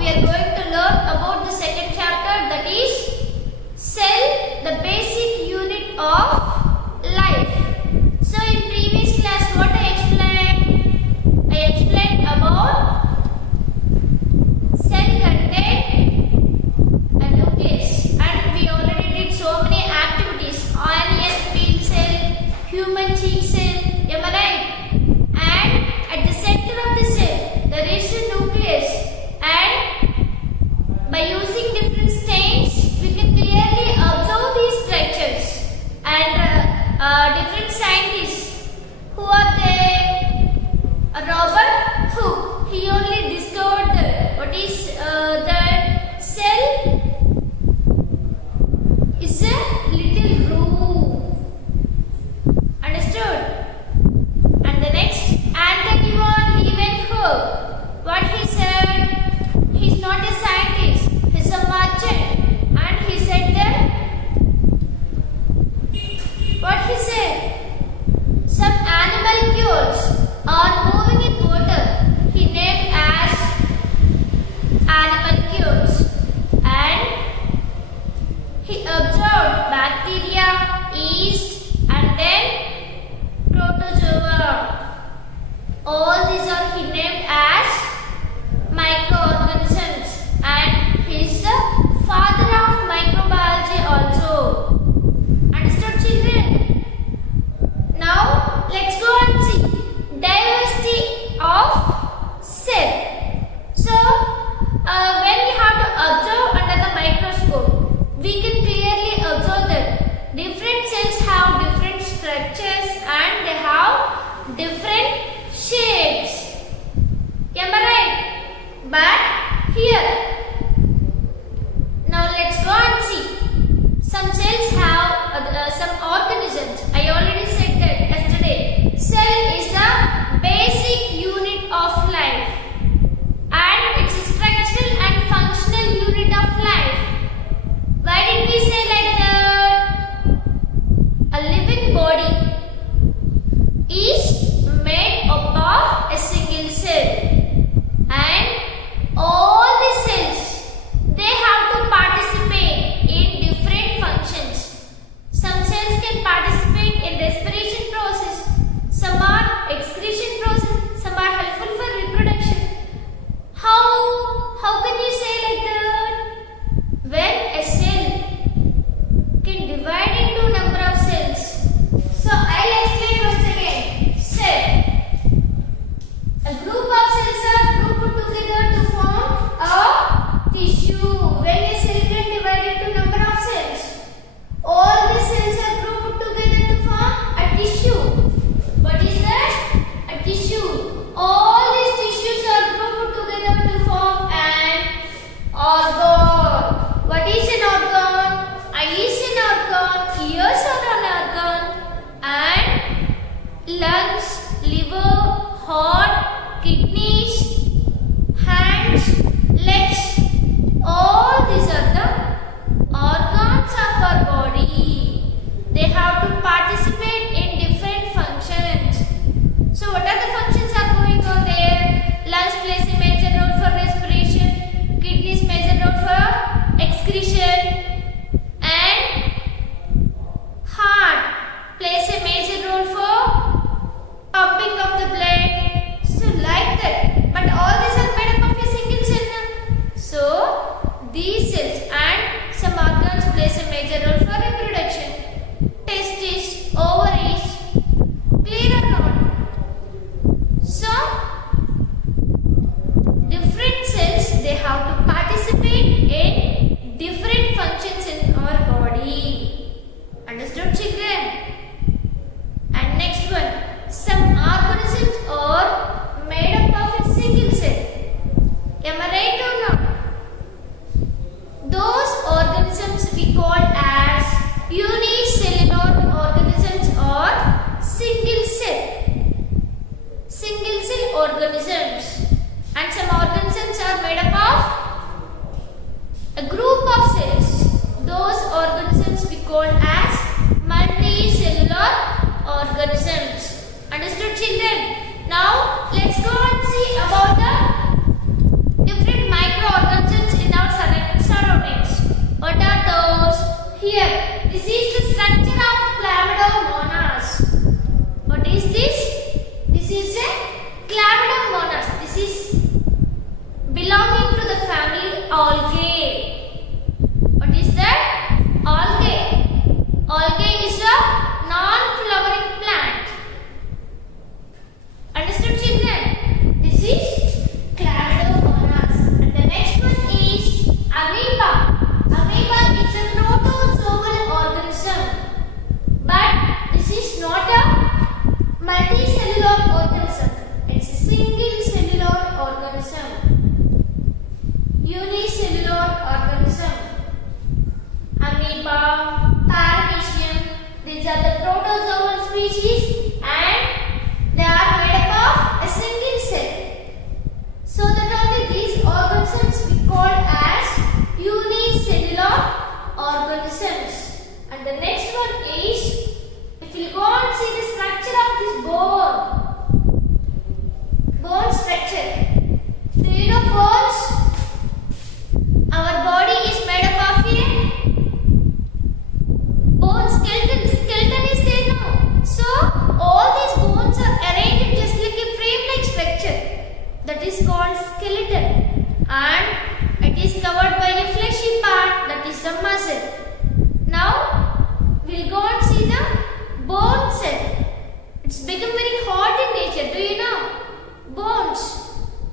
we are going to learn about the second chapter, that is cell, the basic unit of life. So in previous class what I explained? I explained about cell contain a nucleus, and we already did so many activities. Onion peel cell, human cheek cell, am I right? And at the center of the cell there is a nucleus, and by using different stains we can clearly observe these structures. And different scientists, who are they? Robert Hooke, he only discovered what is the cell is a little room. Understood? And the next, Anthony von Leeuwenhoek, what he said? He's not a scientist, he's a merchant, and he said that what he said? Some animal molecules are moving in water. He named as animal molecules, and he observed bacteria, yeast, and then protozoa. All these are he named as microorganisms, and he is the father of microbiology also. Understood, children? Now let's go and see diversity of cell. So when we have to observe under the microscope, we can clearly observe that different cells have different structures and they have different shapes. Am I right? But here, now let's go and see. Some cells have some organisms. I already said that yesterday. Cell is the basic unit of life, and it's a structural and functional unit of life. Why did we say like that? A living body is made up of a single cell, and all the cells, they have to participate in different functions. Some cells can participate in respiration process, some are excretion process, some are helpful for reproduction. How can you say like that? When a cell can divide into number of cells. So I'll explain once again. Cell. A group of cells are grouped together to form a tissue. When a cell can divide into number of cells, all the cells are grouped together to form a tissue. What is that? A tissue. All these tissues are grouped together to form an organ. What is an organ? Eye is an organ, ears are an organ, and lungs, liver, heart, kidneys, hands, legs, all these are the organs of our body. They have to participate in different functions. So what are the functions are going on there? Lungs plays a major role for respiration, kidneys major role for excretion, and heart plays a major role for pumping of the blood. So species and they are made up of a single cell. So that only these organisms we call as unicellular organisms. And the next one is, if you go and see the structure of this bone structure. Do you know bones? Our body is made up of a bone skeleton. Skeleton is there now. So all these bones are arranged just like a frame-like structure. That is called skeleton. And it is covered by a fleshy part, that is the muscle. Now we'll go and see the bone cell. It's become very hard in nature. Do you know? Bones,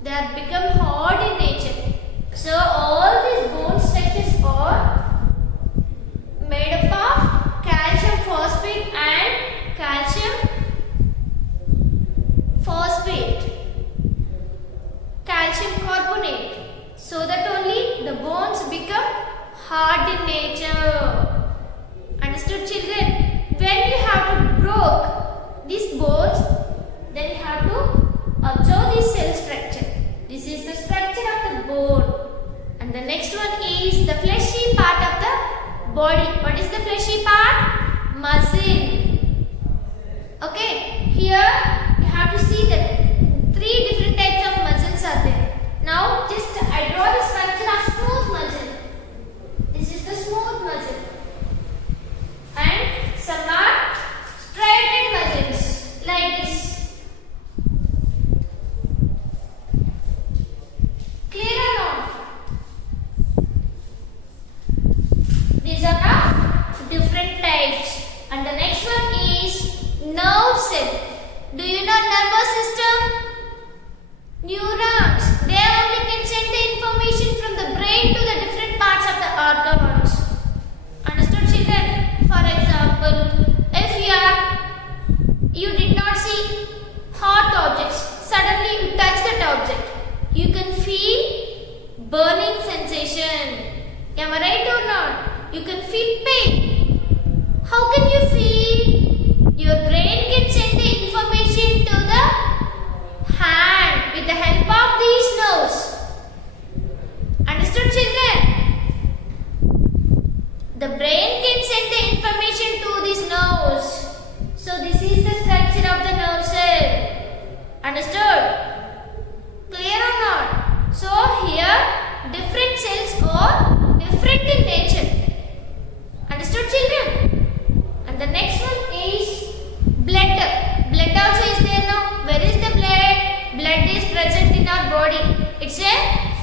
they have become hard in nature. So all these bone structures are made up of calcium phosphate and calcium phosphate, calcium carbonate. So that only the bones become hard in nature. Understood, children? When you have to broke these bones, then you have to observe the cell structure. This is the structure of the bone. And the next one is the fleshy part of the body. What is the fleshy part? Muscle. Okay, here you have to see that 3 different types of muscles are there. Now just I draw the structure of smooth muscle. This is the smooth muscle. And some are striated muscles like this. Clear or not? These are of different types. And the next one is nerve cell. Do you know nervous system? Neurons. They only can send the information from the brain to the different parts of the organs. Understood, children? For example, if you did not see hot objects, suddenly you touch that object, you can feel burning sensation. Am I right or not? You can feel pain. How can you feel? Your brain can send the information to the hand with the help of these nerves. Understood, children? The brain can send the information to these nerves. So this is the structure of the nerve cell. Understood? Clear or not? So here different cells are different in nature. Understood, children? And the next one is blood. Blood also is there now. Where is the blood? Blood is present in our body. It's a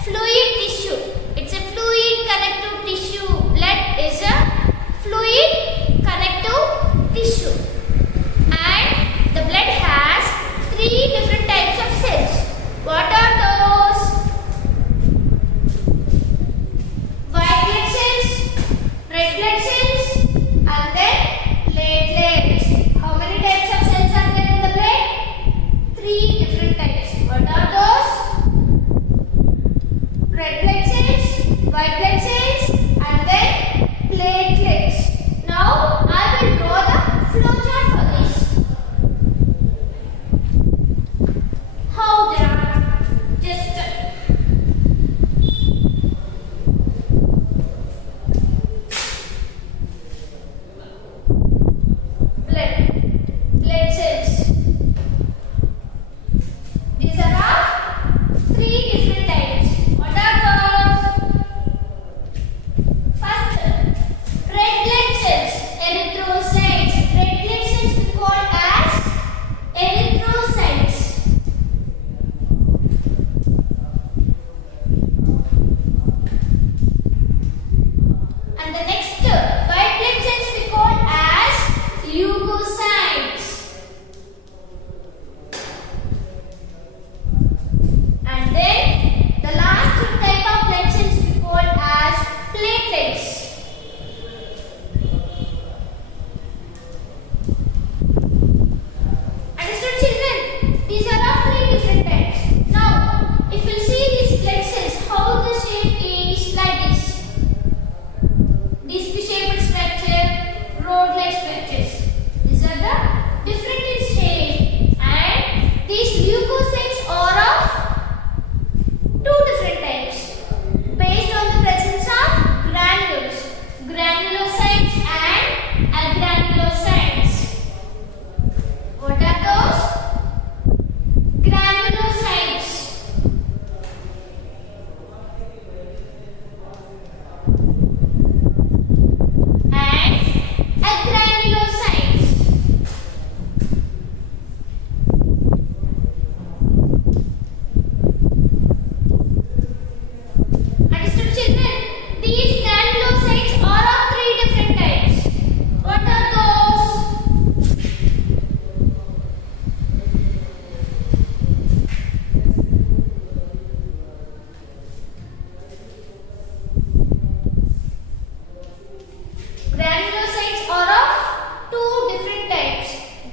fluid tissue. It's a fluid connective tissue. Blood is a fluid connective tissue. And the blood has 3 different types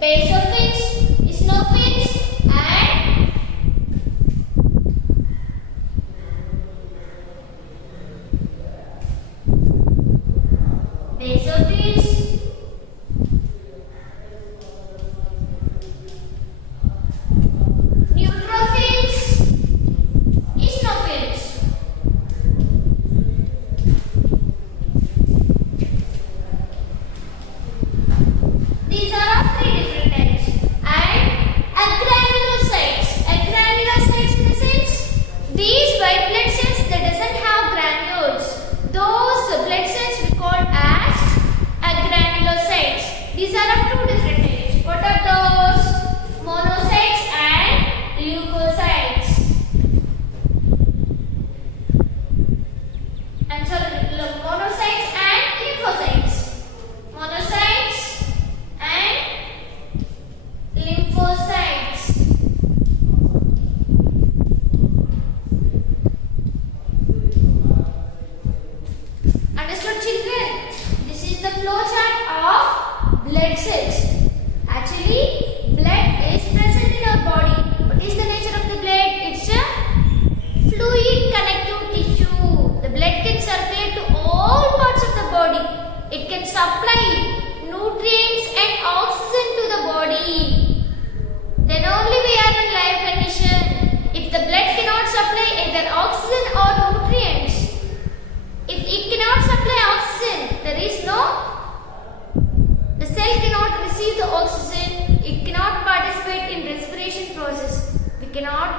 basophils, eosinophils, and basophils, neutrophils, eosinophils. These are of three different types. And agranulocytes. Agranulocytes in the sense these white blood cells that doesn't have granules. Those blood cells we call as agranulocytes. These are of two different types. What are those? Monocytes and leukocytes. And so monocytes and lymphocytes. Monocytes and lymphocytes. Understood, children? This is the flow chart of blood cells. Actually, blood is present in our body. What is the nature of the blood? It's a fluid connective tissue. The blood can circulate to all parts of the body. It can supply nutrients and oxygen to the body. Then only we are in live condition. If the blood cannot supply either oxygen or nutrients, if it cannot supply oxygen, the cell cannot receive the oxygen, it cannot participate in respiration process. We cannot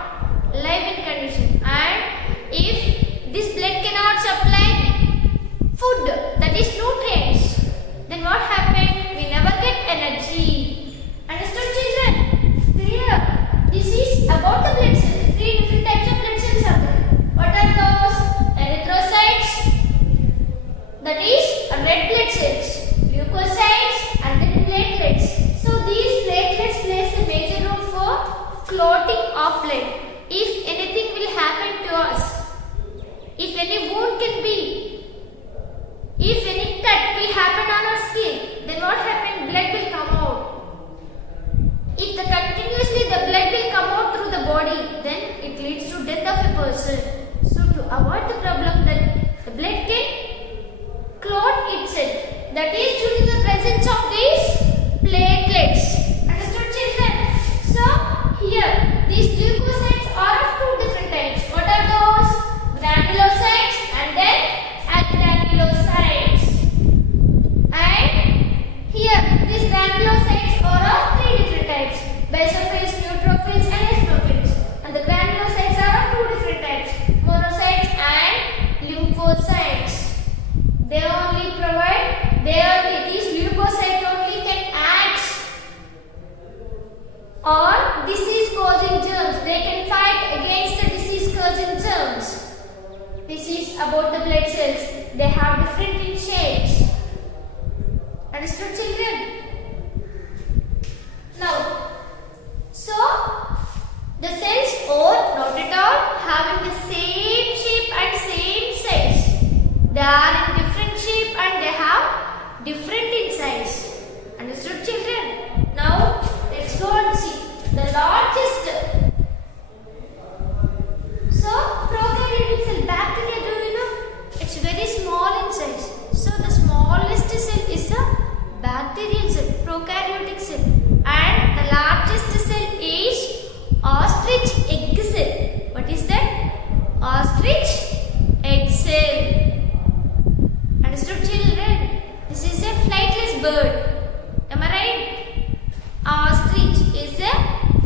live in condition. And if this blood cannot supply food, that is nutrients, then what happened? We never get energy. Understood, children? Clear? This is about the blood cells. Three different types of blood cells are there. What are those? Erythrocytes, that is red blood cells, leukocytes, and then platelets. So these platelets plays a major role for clotting of blood. If anything will happen to us, if any wound can be, if any cut will happen on our skin, then what happens? Blood will come out. If continuously the blood will come out through the body, then it leads to death of a person. So to avoid the problem that the blood can clot itself, that is due to the presence of these platelets. Understood, children? So here these leukocytes are of two different types. What are those? Granulocytes and then agranulocytes. And here these granulocytes are of three different types: basophils, neutrophils, and eosinophils. And the granulocytes are of two different types: monocytes and lymphocytes. These leukocytes only can act on disease causing germs. They can fight against the disease causing germs. This is about the blood cells. They have different in shapes. Understood, children? Now, so the cells are not at all having the same shape and same size. They are in different shape and they have different in size. Understood, children? Now let's go and see the largest. So prokaryotic cell, bacteria, do you know? It's very small in size. So the smallest cell is a bacterial cell, prokaryotic cell, and the largest cell is ostrich egg cell. What is that? Ostrich egg cell. Understood, children? This is a flightless bird. Am I right? Ostrich is a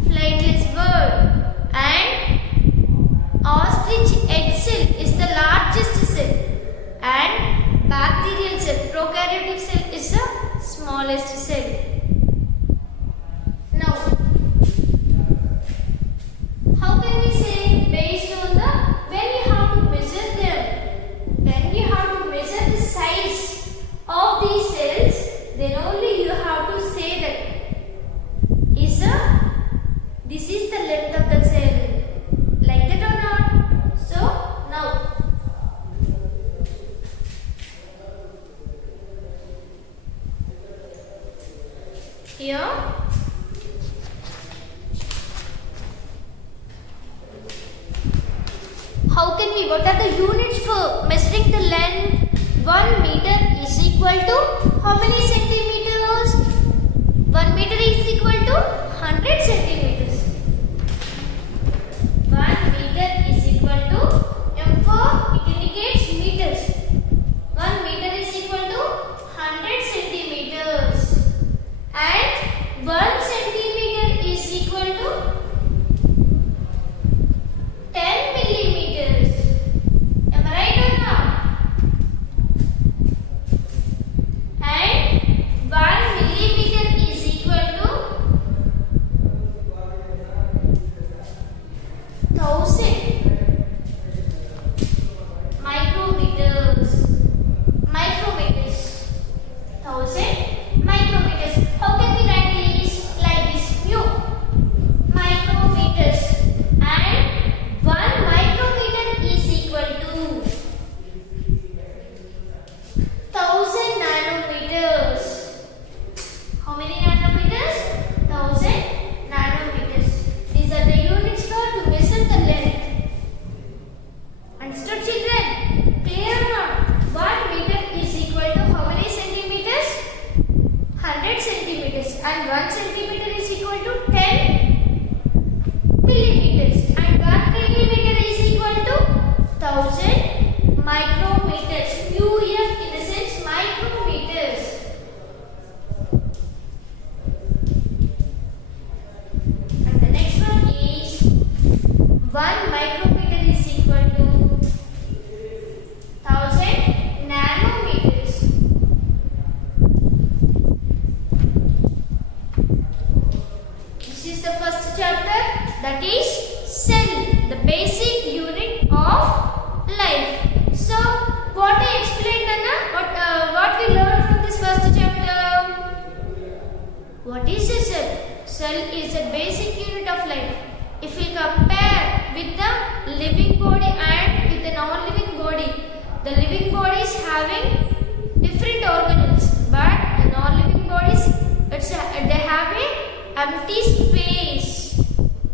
flightless bird. And ostrich egg cell is the largest cell. And bacterial cell, prokaryotic cell, is the smallest cell. Now, how can we say based on the, when you have to measure them, when you have to measure the size of these cells, then only you have to say that this is the length of the cell. Like that or not? So now here what are the units for measuring the length? 1 meter is equal to how many centimeters? 1 meter is equal to 100 centimeters. 1 meter is equal to M4, it indicates meters. 1 meter is equal to 100 centimeters. And 1 centimeter is equal to 10 millimeters. Am I right or not? And 1 millimeter is equal to 1000 micrometers. Micrometers. 1000 micrometers. How can we write this like this? Mu. Micrometers. And 1 micrometer is equal to 1000 nanometers. How many nanometers? 1000 nanometers. These are the units for to measure the length. Understood, children? Clear or not? 1 meter is equal to how many centimeters? 100 centimeters. And 1 centimeter is equal to 10 millimeters. And 1 millimeter is equal to 1000 micrometers. UF in the sense micrometers. And the next one is 1 micrometer is equal to 1000 nanometers. This is the first chapter, that is cell, the basic unit of life. So, what I explained, Anna, what we learned from this first chapter? What is a cell? Cell is a basic unit of life. If we compare with the living body and with the non-living body, the living body is having different organelles, but the non-living bodies, they have a empty space.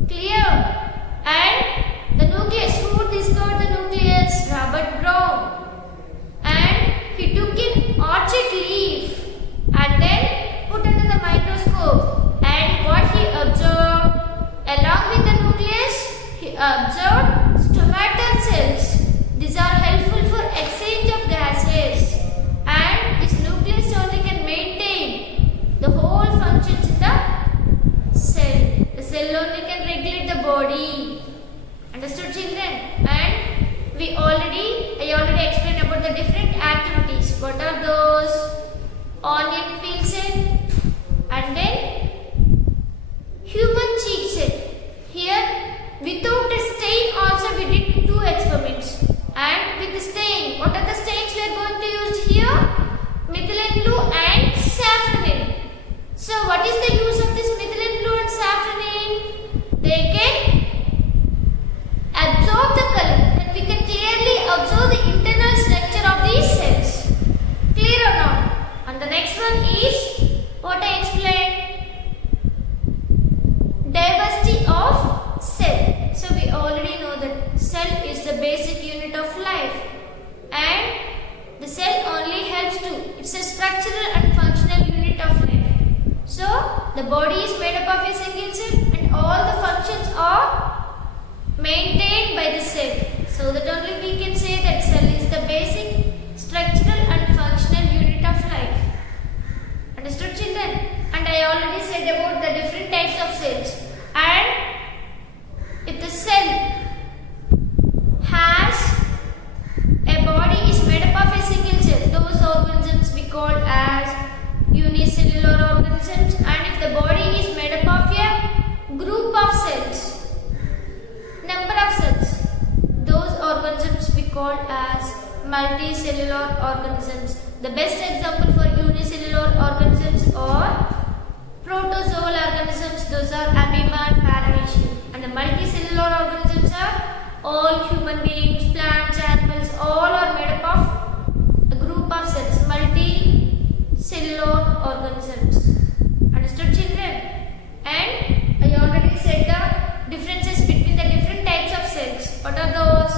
Clear? And the nucleus, who discovered the nucleus? Robert Brown. And he took an orchid leaf and then put under the microscope. And what he observed, along with the nucleus, he observed stomatal cells. These are helpful for exchange of gases. And this nucleus only can maintain the whole functions in the cell. The cell only can regulate the body. Understood, children? And I already explained about the different activities. What are those? Onion peel cell and then human cheek cell. Here, without a stain also we did 2 experiments. And with the stain, what are the stains we are going to use here? Methylene blue and safranin. So, what is the use of this methylene blue and safranin? They can absorb the color. Then we can clearly observe the internal structure of these cells. Clear or not? And the next one is what I explained. Diversity of cell. So we already know that cell is the basic unit of life. And the cell only helps to. It's a structural and functional unit of life. So the body is made up of a single cell and all the functions are maintained by the cell. So that only we can say that cell is the basic structural and functional unit of life. Understood, children? And I already said about the different types of cells. And if the cell has a body is made up of a single cell, those organisms we call as unicellular organisms. And if the body is made up of a group of cells, number of cells, those organisms we call as multicellular organisms. The best example for unicellular organisms are protozoal organisms, those are amoeba and paramecium. And the multicellular organisms are all human beings, plants, animals, all are made up of a group of cells, multicellular organisms. Understood, children? And I already said the differences between the different types of cells. What are those?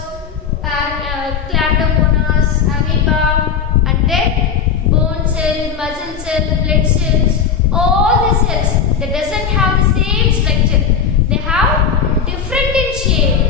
muscle cell, blood cells, all the cells, they doesn't have the same structure. They have different in shape.